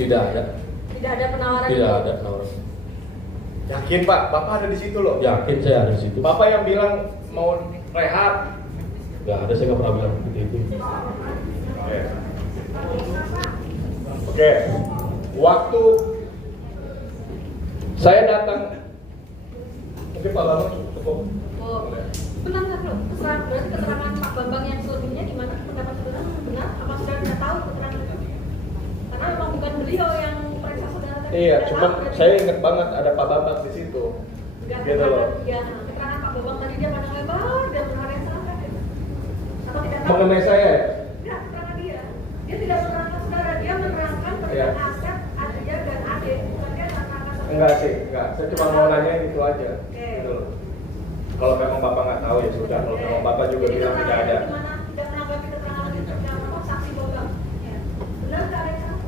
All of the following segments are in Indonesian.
Tidak ada. Tidak ada penawaran. Tidak ada penawaran. Yakin Pak, Bapak ada di situ loh. Yakin saya ada di situ. Bapak yang bilang mau rehab. Nggak ada, saya nggak pernah bilang seperti itu. Oke. Waktu saya datang, mungkin Pak Bambang cukup. Oh, benar nggak bro? Berarti keterangan Pak Bambang yang selebihnya di mana? Pendapat saudara benar? Apa saudara tidak tahu keterangan itu? Karena memang bukan beliau yang periksa saudara tadi. Iya, Tidak cuma tahu, saya ingat banget ada Pak Bambang di situ. Enggak, Gitu loh. ya, keterangan Pak Bambang tadi dia pandang lebar dan benar yang salah kan? Atau tidak tahu? Mengenai saya, Enggak, keterangan dia. Dia tidak menerangkan saudara, dia menerangkan Iya. perbedaan Asep, Adria dan Ade. Bukan dia menerangkan saudara. enggak sih, enggak. Saya cuma mau nanya itu aja. Oke. Gitu loh. Kalau memang Bapak nggak tahu ya sudah. Kalau memang Bapak juga Jadi bilang tidak keterangan ada. gimana? Tidak menanggapi keterangan yang saksi Bambang. Ya. Benar nggak ada yang salah?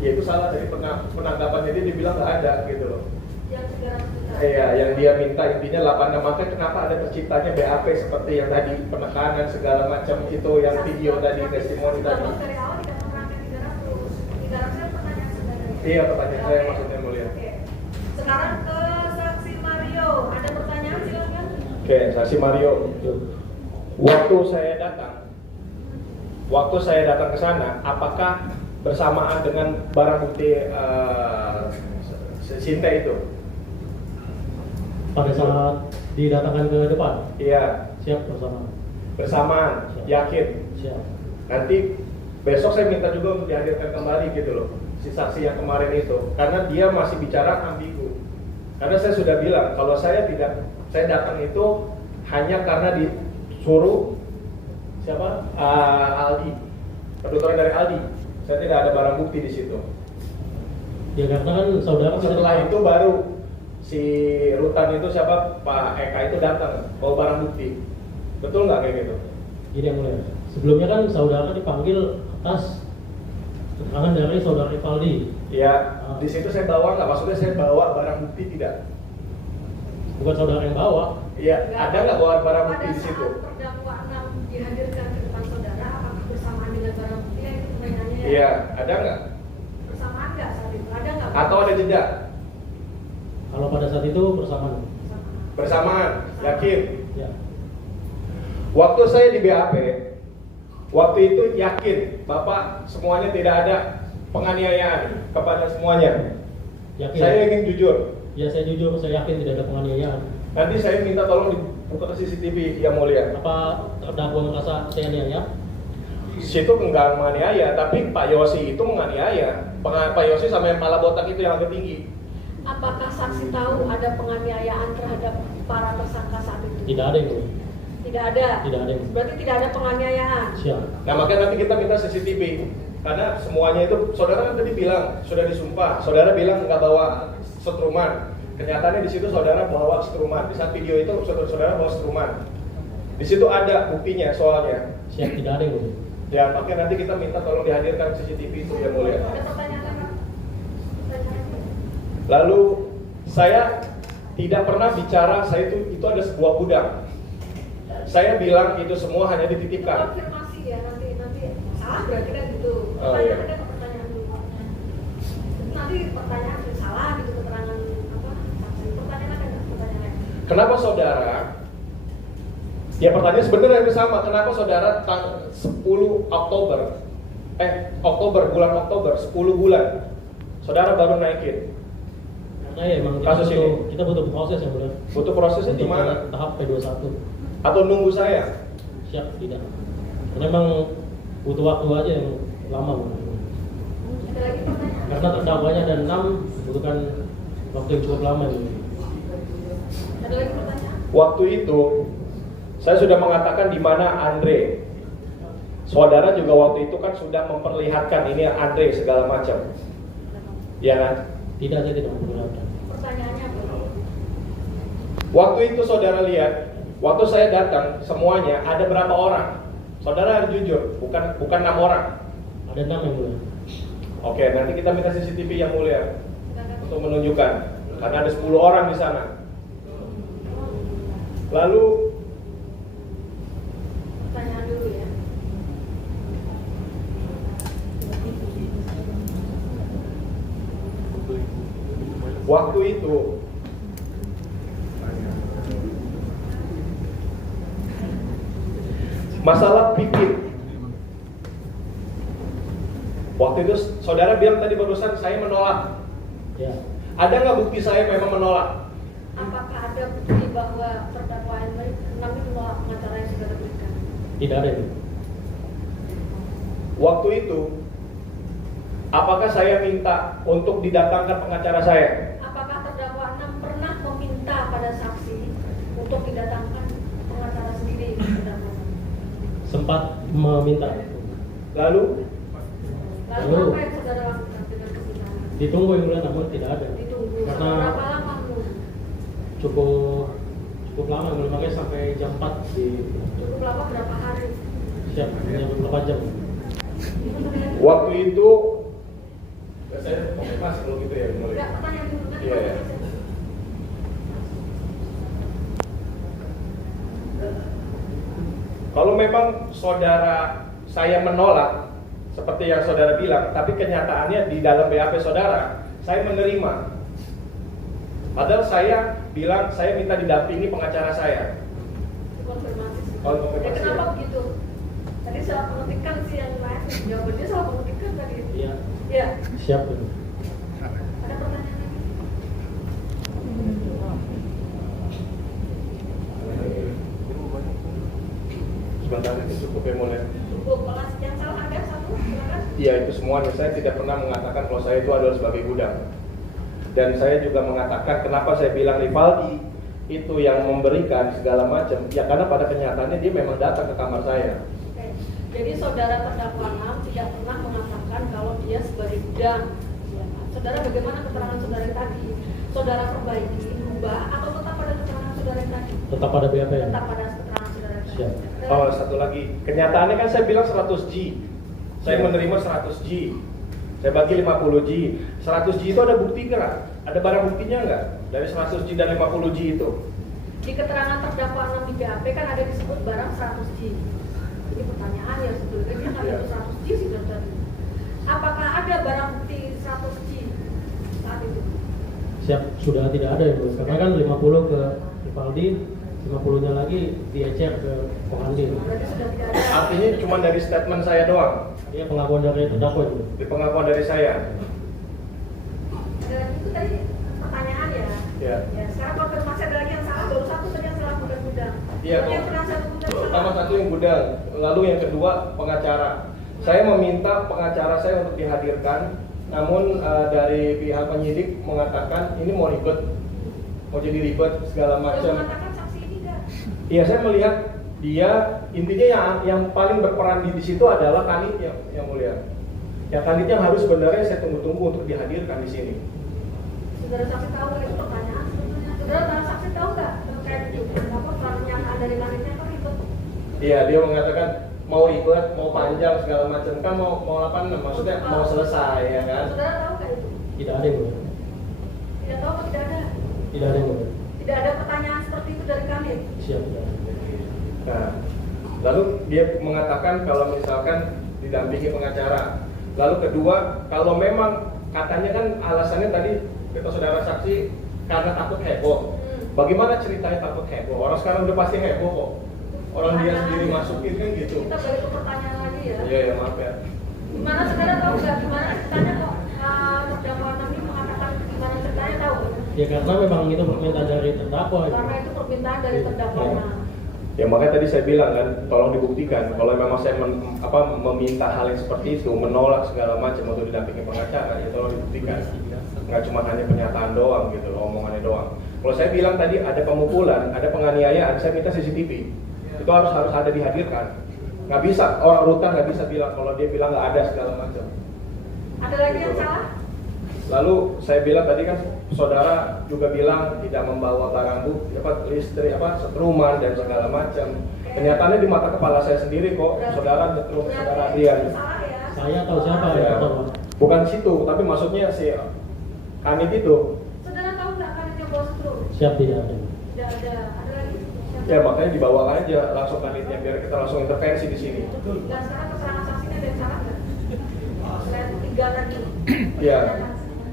Ya itu salah dari penanggapannya dia dibilang nggak ada gitu loh. Yang segera minta. Iya, yang dia minta intinya 8 makanya kenapa ada terciptanya BAP seperti yang tadi penekanan segala macam itu yang video tadi testimoni tadi. Bambang dari awal tidak menerangkan 300. 300 pertanyaan saudara. Iya pertanyaan saya Oke. maksudnya mulia. Oke. Sekarang ke saksi Mario. Ada pertanyaan silakan. Oke, saksi Mario. Waktu saya datang ke sana, apakah bersamaan dengan barang bukti Sinta itu? Pada saat didatangkan ke depan, Iya, siap bersama. bersamaan, yakin. Siap. Nanti besok saya minta juga untuk dihadirkan kembali gitu loh, si saksi yang kemarin itu, karena dia masih bicara ambigu. Karena saya sudah bilang kalau saya datang itu hanya karena disuruh siapa? Aldi, kebetulan dari Aldi. Saya tidak ada barang bukti di situ. Ya karena kan saudara Setelah itu baru si Rutan itu siapa? Pak Eka itu datang bawa barang bukti. Betul nggak kayak gitu? Gini yang mulia. Sebelumnya kan saudara dipanggil atas keterangan dari saudara Rivaldi. Ya, di situ saya bawa nggak? Maksudnya saya bawa barang bukti tidak? Bukan saudara yang bawa. Iya, ada nggak bawa barang bukti Pada di situ? saat terdakwa 6 dihadirkan ke depan saudara, apakah bersamaan dengan barang bukti yang itu pertanyaannya? Iya, ada nggak? Bersamaan nggak saat itu? Ada nggak? Atau ada jeda? Kalau pada saat itu bersamaan. Bersamaan, yakin? Ya. Waktu saya di BAP, waktu itu yakin Bapak semuanya tidak ada penganiayaan kepada semuanya. Yakin. Saya ingin jujur. Ya saya jujur, saya yakin tidak ada penganiayaan. Nanti saya minta tolong dibuka ke CCTV yang mulia. Apa terdakwa merasa saya aniaya? Situ enggak menganiaya, tapi Pak Yosi itu menganiaya. Pak Yosi sama yang kepala botak itu yang agak tinggi. Apakah saksi tahu ada penganiayaan terhadap para tersangka saat itu? Tidak ada yang mulia. Tidak ada. Tidak ada yang mulia. Berarti tidak ada penganiayaan. Siap. Nah makanya nanti kita minta CCTV. Karena semuanya itu, saudara kan tadi bilang, sudah disumpah. Saudara bilang nggak bawa setruman. Kenyataannya di situ saudara bawa setruman. Di saat video itu saudara bawa setruman. Di situ ada buktinya soalnya. Siap, tidak ada yang mulia. Ya makanya nanti kita minta tolong dihadirkan CCTV itu yang mulia. Ada pertanyaan apa? Lalu saya tidak pernah bicara saya itu ada sebuah gudang. Saya bilang itu semua hanya dititipkan. Konfirmasi ya nanti salah berarti kan gitu. Oh, iya. Pertanyaan ada pertanyaan dulu. Nanti pertanyaan salah gitu keterangan apa? Saksi. Pertanyaan ada nggak? Pertanyaan. Kenapa saudara? Ya pertanyaan sebenarnya yang sama. Kenapa saudara 10 Oktober bulan Oktober 10 bulan saudara baru naikin? Karena ya emang Kasus kita butuh proses yang mulia. Butuh prosesnya di Untuk mana? tahap P21. Atau nunggu saya? Siap, tidak. Karena memang butuh waktu aja yang lama mulia. Ada lagi pertanyaan? Karena terdakwanya ada 6 butuhkan waktu yang cukup lama ini. Ada lagi pertanyaan? Waktu itu saya sudah mengatakan di mana Andre. Saudara juga waktu itu kan sudah memperlihatkan ini Andre segala macam. Ya kan? Tidak, saya tidak memperlihatkan. Pertanyaannya apa? Waktu itu saudara lihat, waktu saya datang semuanya ada berapa orang? Saudara harus jujur, bukan 6 orang. Ada 6 yang mulia. Oke, nanti kita minta CCTV yang mulia untuk menunjukkan karena ada 10 orang di sana. Lalu Pertanyaan dulu ya. Waktu itu masalah pikir. Waktu itu saudara bilang tadi barusan saya menolak. Ya. Ada nggak bukti saya memang menolak? Apakah ada bukti bahwa terdakwa Henry Nami menolak pengacara yang sudah diberikan? Tidak ada itu. Waktu itu, apakah saya minta untuk didatangkan pengacara saya? Apakah terdakwa 6 pernah meminta pada saksi untuk didatangkan pengacara sendiri? Terdakwa? Sempat meminta. Lalu, Lalu apa yang saudara lakukan dengan permintaan? Ditunggu yang mulia, namun tidak ada. Ditunggu Karena berapa lama menunggu? cukup lama, belum pakai sampai jam 4 di Cukup lama berapa hari? siap, hanya beberapa jam. waktu itu, ya saya konfirmasi kalau gitu ya, mulai. Enggak, pertanyaan dulu kan? Iya, iya. Kalau memang saudara saya menolak, seperti yang saudara bilang, tapi kenyataannya di dalam BAP saudara, saya menerima. Padahal saya bilang saya minta didampingi pengacara saya. Konfirmasi sih. Oh, konfirmasi. Ya, kenapa begitu? Tadi salah pengetikan sih yang lain. Jawabannya salah pengetikan tadi. Iya. Iya. Siap itu. Ada pertanyaan lagi? Sebentar, itu cukup ya mulai. Cukup. Kelas yang salah ada satu, silakan. Iya, itu semuanya. Saya tidak pernah mengatakan kalau saya itu adalah sebagai gudang. Dan saya juga mengatakan kenapa saya bilang Rivaldi itu yang memberikan segala macam. Ya karena pada kenyataannya dia memang datang ke kamar saya. Oke. Jadi saudara terdakwa 6 tidak pernah mengatakan kalau dia sebagai gudang. Saudara, bagaimana keterangan saudara yang tadi? Saudara perbaiki, ubah, atau tetap pada keterangan saudara yang tadi? Tetap pada BAP ya. Tetap pada keterangan saudara yang tadi. Siap. Oh, satu lagi. Kenyataannya kan saya bilang 100 G. Saya menerima 100 G. Saya bagi 50 G. 100 G itu ada bukti nggak? Ada barang buktinya nggak? Dari 100 G dan 50 G itu. Di keterangan terdakwa 6 di BAP kan ada disebut barang 100 G. Jadi pertanyaan ya sebetulnya dia kan Iya. itu 100 G sih dari tadi. Apakah ada barang bukti 100 G saat itu? Siap, sudah tidak ada ya Bu. Karena kan 50 ke Rivaldi, 50-nya lagi diecer ke Kokandi. Berarti sudah tidak ada. Artinya cuma dari statement saya doang. Dia pengakuan dari terdakwa itu. Di pengakuan dari saya. Ada lagi itu tadi pertanyaan ya. Ya. Ya, sekarang konfirmasi ada lagi yang salah, baru satu tadi yang salah gudang-gudang. Iya, Berarti yang kok. pernah satu gudang Pertama salah. satu yang gudang, lalu yang kedua pengacara. Saya meminta pengacara saya untuk dihadirkan, namun dari pihak penyidik mengatakan ini mau ribet, mau jadi ribet segala Sudah macam. mengatakan saksi ini enggak? Iya, saya melihat dia intinya yang paling berperan di situ adalah kanit yang mulia. Yang kanit yang harus sebenarnya saya tunggu-tunggu untuk dihadirkan di sini. Saudara saksi tahu nggak itu pertanyaan sebetulnya? Saudara saksi tahu nggak terkait itu? Apa pernyataan dari kanitnya kan itu? Iya, dia mengatakan mau ribet, mau panjang segala macam, kan mau 86, maksudnya mau selesai ya kan. Saudara tahu nggak itu? Tidak ada yang Bu. Tidak tahu atau tidak ada? Tidak ada yang Bu. Tidak ada pertanyaan seperti itu dari kanit? Siap. Ya. Nah, lalu dia mengatakan kalau misalkan didampingi pengacara. Lalu kedua, kalau memang katanya kan alasannya tadi kata saudara saksi karena takut heboh. Bagaimana ceritanya takut heboh? Orang sekarang udah pasti heboh kok. Orang dia sendiri masukin kan gitu. Kita balik ke pertanyaan lagi ya. Iya ya, maaf ya. Gimana saudara tahu nggak gimana ceritanya kok terdakwa Nami mengatakan gimana ceritanya tahu? Ya karena memang itu permintaan dari terdakwa. Ya. Karena itu permintaan dari terdakwa. Iya. Ya makanya tadi saya bilang kan, tolong dibuktikan. Kalau memang saya meminta hal yang seperti itu, menolak segala macam untuk didampingi pengacara, ya tolong dibuktikan. Nggak cuma hanya pernyataan doang gitu loh, omongannya doang. Kalau saya bilang tadi ada pemukulan, ada penganiayaan, saya minta CCTV. Itu harus ada dihadirkan. Nggak bisa, orang rutan nggak bisa bilang kalau dia bilang nggak ada segala macam. Ada lagi yang salah? Lalu saya bilang tadi kan saudara juga bilang tidak membawa barang bukti, listrik, setruman dan segala macam. Kenyataannya di mata kepala saya sendiri kok, saudara nyetrum, saudara Adrian. Salah ya. Saya tahu siapa Ya, yang tahu. bukan situ, tapi maksudnya si Kanit itu. Saudara tahu nggak kanitnya bawa setrum? Siap tidak ada. Tidak ada. Ada lagi? Siapa? Ya makanya dibawa aja langsung Kanitnya biar kita langsung intervensi di sini. Dan sekarang keterangan saksinya ada yang salah nggak? Selain 3 tadi. Ya.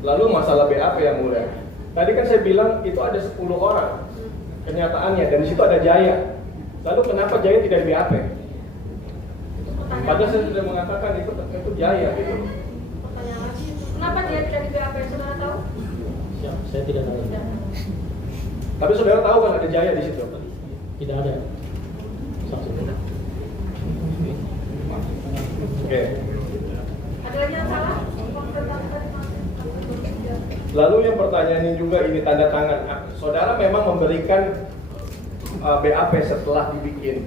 Lalu masalah BAP yang mulia. Tadi kan saya bilang itu ada 10 orang kenyataannya, dan di situ ada Jaya. Lalu kenapa Jaya tidak di BAP? Itu pertanyaan. Padahal saya sudah mengatakan itu Jaya gitu. Pertanyaan lagi. Kenapa dia tidak di BAP? Saudara tahu? Siap, saya tidak tahu. Tidak. Tapi saudara tahu kan ada Jaya di situ? Tidak ada saksi. Oke. Ada lagi yang salah? Konfrontasi tadi masih. Lalu yang pertanyaan ini juga ini tanda tangan. Saudara memang memberikan BAP setelah dibikin.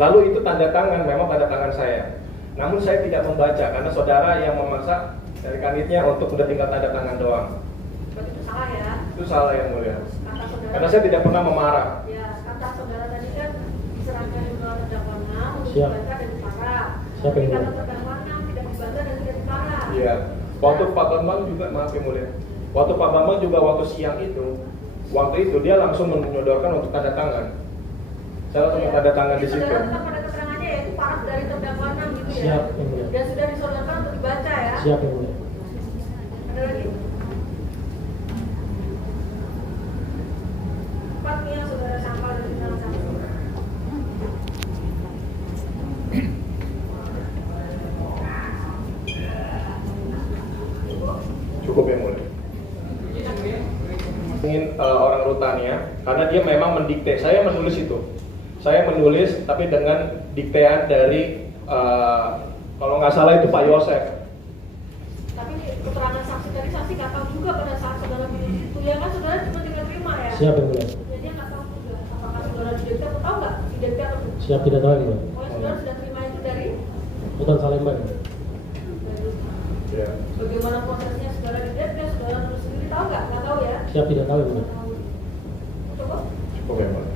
Lalu itu tanda tangan, memang tanda tangan saya. Namun saya tidak membaca karena saudara yang memaksa dari kanitnya untuk udah tinggal tanda tangan doang. Berarti itu salah ya? Itu salah yang mulia. Kata saudara. Karena saya tidak pernah memarah. Ya, kata saudara tadi kan diserahkan di bawah terdakwa 6 untuk Siap. dibantah dan diparah. Siap, Tapi yang kata mulia. terdakwa 6 tidak dibantah dan tidak diparah. Iya. Waktu Pak Bambang juga, maaf yang mulia. Waktu Pak Bambang juga waktu siang itu, waktu itu dia langsung menyodorkan untuk tanda tangan. Saya langsung tanda tangan di Jadi situ. saudara tetap pada keterangannya yaitu paraf dari terdakwa 6 gitu ya? Siap, yang mulia. Dan sudah disodorkan untuk dibaca ya? Siap yang mulia. Ada lagi? 4 nih yang saudara sampal dari final saksi. Cukup yang mulia. Ingin orang rutannya, karena dia memang mendikte. Saya menulis itu. Saya menulis, tapi dengan diktean dari kalau nggak salah itu Pak Yosef. Tapi keterangan saksi tadi saksi nggak tahu juga pada saat saudara minum itu ya kan saudara cuma tinggal terima ya? Siap yang mulia. Jadi dia nggak tahu juga apakah saudara didekati atau tahu nggak didekati atau bukan? Siap, tidak tahu yang mulia. Pokoknya saudara sudah terima itu dari Rutan Salemba. Ya. bagaimana prosesnya saudara didekati, saudara terus sendiri tahu nggak? Nggak tahu ya? Siap, tidak tahu yang mulia. Nggak tahu. Coba. Cukup yang mulia.